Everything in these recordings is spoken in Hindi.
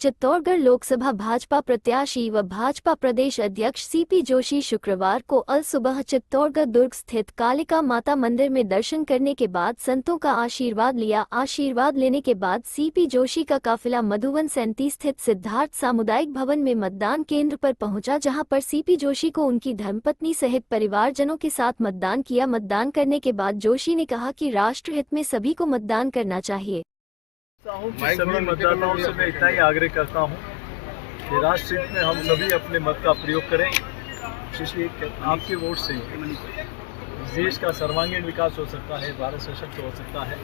चित्तौड़गढ़ लोकसभा भाजपा प्रत्याशी व भाजपा प्रदेश अध्यक्ष सीपी जोशी शुक्रवार को अल सुबह चित्तौड़गढ़ दुर्ग स्थित कालिका माता मंदिर में दर्शन करने के बाद संतों का आशीर्वाद लिया। आशीर्वाद लेने के बाद सीपी जोशी का काफिला मधुवन 37 स्थित सिद्धार्थ सामुदायिक भवन में मतदान केंद्र पर पहुंचा, जहां पर सीपी जोशी को उनकी धर्मपत्नी सहित परिवारजनों के साथ मतदान किया। मतदान करने के बाद जोशी ने कहा कि राष्ट्रहित में सभी को मतदान करना चाहिए। सभी मतदाताओं से मैं इतना ही आग्रह करता हूं कि राष्ट्र हित में हम सभी अपने मत का प्रयोग करें, क्योंकि आपके वोट से देश का सर्वांगीण विकास हो सकता है, भारत सशक्त हो सकता है।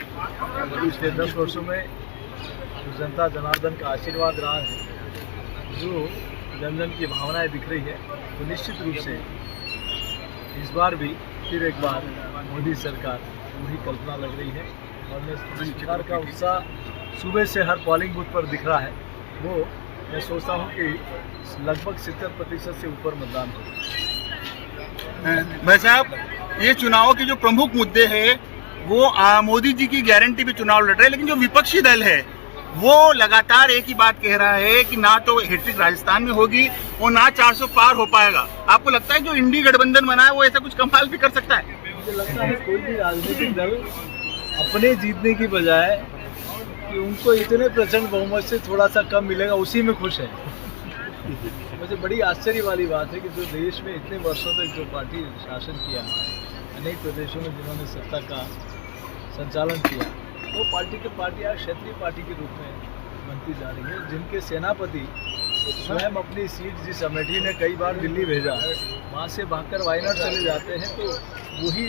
पिछले 10 वर्षों में जो जनता जनार्दन का आशीर्वाद रहा है, जो जन जन की भावनाएं दिख रही है, तो निश्चित रूप से इस बार भी फिर एक बार मोदी सरकार वही कल्पना लग रही है। और सरकार का उत्साह सुबह से हर पोलिंग बूथ पर दिख रहा है। वो मैं सोचता हूँ कि लगभग 70% से ऊपर मतदान होगा। भाई साहब, ये चुनाव के जो प्रमुख मुद्दे हैं वो मोदी जी की गारंटी पे चुनाव लड़ रहे हैं, लेकिन जो विपक्षी दल है वो लगातार एक ही बात कह रहा है कि ना तो हैट्रिक राजस्थान में होगी और ना 400 पार हो पाएगा। आपको लगता है जो इंडी गठबंधन बना है वो ऐसा कुछ कमाल भी कर सकता है? मुझे लगता है कोई भी राजनीतिक दल अपने जीतने की बजाय कि उनको इतने प्रचंड बहुमत से थोड़ा सा कम मिलेगा उसी में खुश है। मुझे बड़ी आश्चर्य वाली बात है कि जो देश में इतने वर्षों तक जो पार्टी शासन किया, अनेक प्रदेशों में जिन्होंने सत्ता का संचालन किया, वो पार्टी आज क्षेत्रीय पार्टी के रूप में बनती जा रही है, जिनके सेनापति स्वयं अपनी सीट जिस अमेठी ने कई बार दिल्ली भेजा, वहाँ से भागकर वायनाड चले जाते हैं। तो वही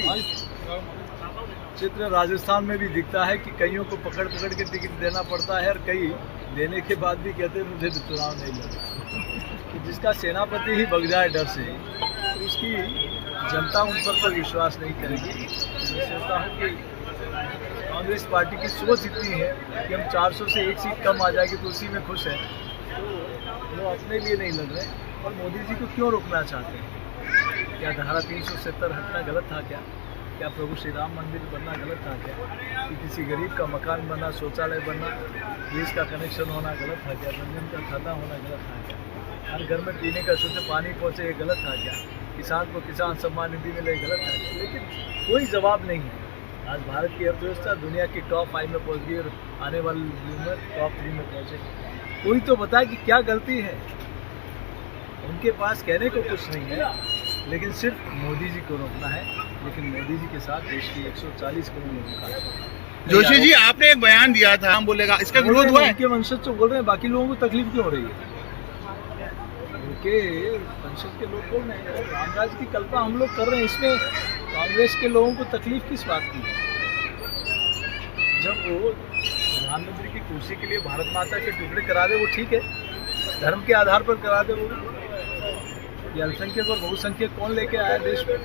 चित्र राजस्थान में भी दिखता है कि कईयों को पकड़ के टिकट देना पड़ता है और कई देने के बाद भी कहते हैं मुझे चुनाव नहीं लड़ा। कि जिसका सेनापति ही भग जाए डर से, तो उसकी जनता उन पर विश्वास नहीं करेगी। मैं सोचता हूँ कि कांग्रेस पार्टी की सोच इतनी है कि हम 400 से एक सीट कम आ जाएगी तो उसी में खुश है, तो वो अपने लिए नहीं लग रहे। और मोदी जी को क्यों रोकना चाहते हैं? क्या धारा 370 हटना गलत था? क्या प्रभु श्री राम मंदिर बनना गलत था? कि किसी गरीब का मकान बनना, शौचालय बनना, गैस का कनेक्शन होना गलत था? जनधन का खाता होना गलत था? हर घर में पीने का शुद्ध पानी पहुँचे ये गलत था? किसान को किसान सम्मान निधि मिले गलत था? लेकिन कोई जवाब नहीं है। आज भारत की अर्थव्यवस्था दुनिया की टॉप 5 में पहुँच गई और आने वाले दिन में टॉप 3 में पहुँचेगी। कोई तो बताए कि क्या गलती है? उनके पास कहने को कुछ नहीं है, लेकिन सिर्फ मोदी जी को रोकना है। लेकिन मोदी जी के साथ देश की 140 करोड़ लोगों का। जोशी जी, आपने एक बयान दिया था, हम बोलेगा इसका विरोध हुआ है? उनके वंशज तो बोल रहे हैं, बाकी लोगों को तकलीफ क्यों हो रही है? उनके वंशज के लोग बोल रहे हैं रामराज की कल्पना हम लोग कर रहे हैं, इसमें कांग्रेस के लोगों को तकलीफ किस बात की है? जब वो प्रधानमंत्री की कुर्सी के लिए भारत माता के टुकड़े करा दे वो ठीक है, धर्म के आधार पर करा दे वो। ये अल्पसंख्यक और बहुसंख्यक कौन लेके आया देश में?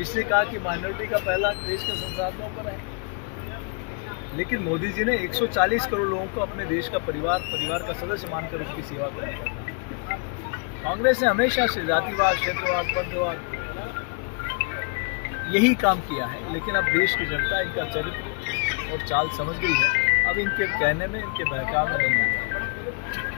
इसने कहा कि माइनॉरिटी का पहला देश के संसाधनों पर है। लेकिन मोदी जी ने 140 करोड़ लोगों को अपने देश का परिवार का सदस्य मानकर उसकी सेवा करने का था। कांग्रेस ने हमेशा से जातिवाद, क्षेत्रवाद, पंथवाद यही काम किया है। लेकिन अब देश की जनता इनका चरित्र और चाल समझ गई है। अब इनके कहने में, इनके बहकाव में नहीं आता।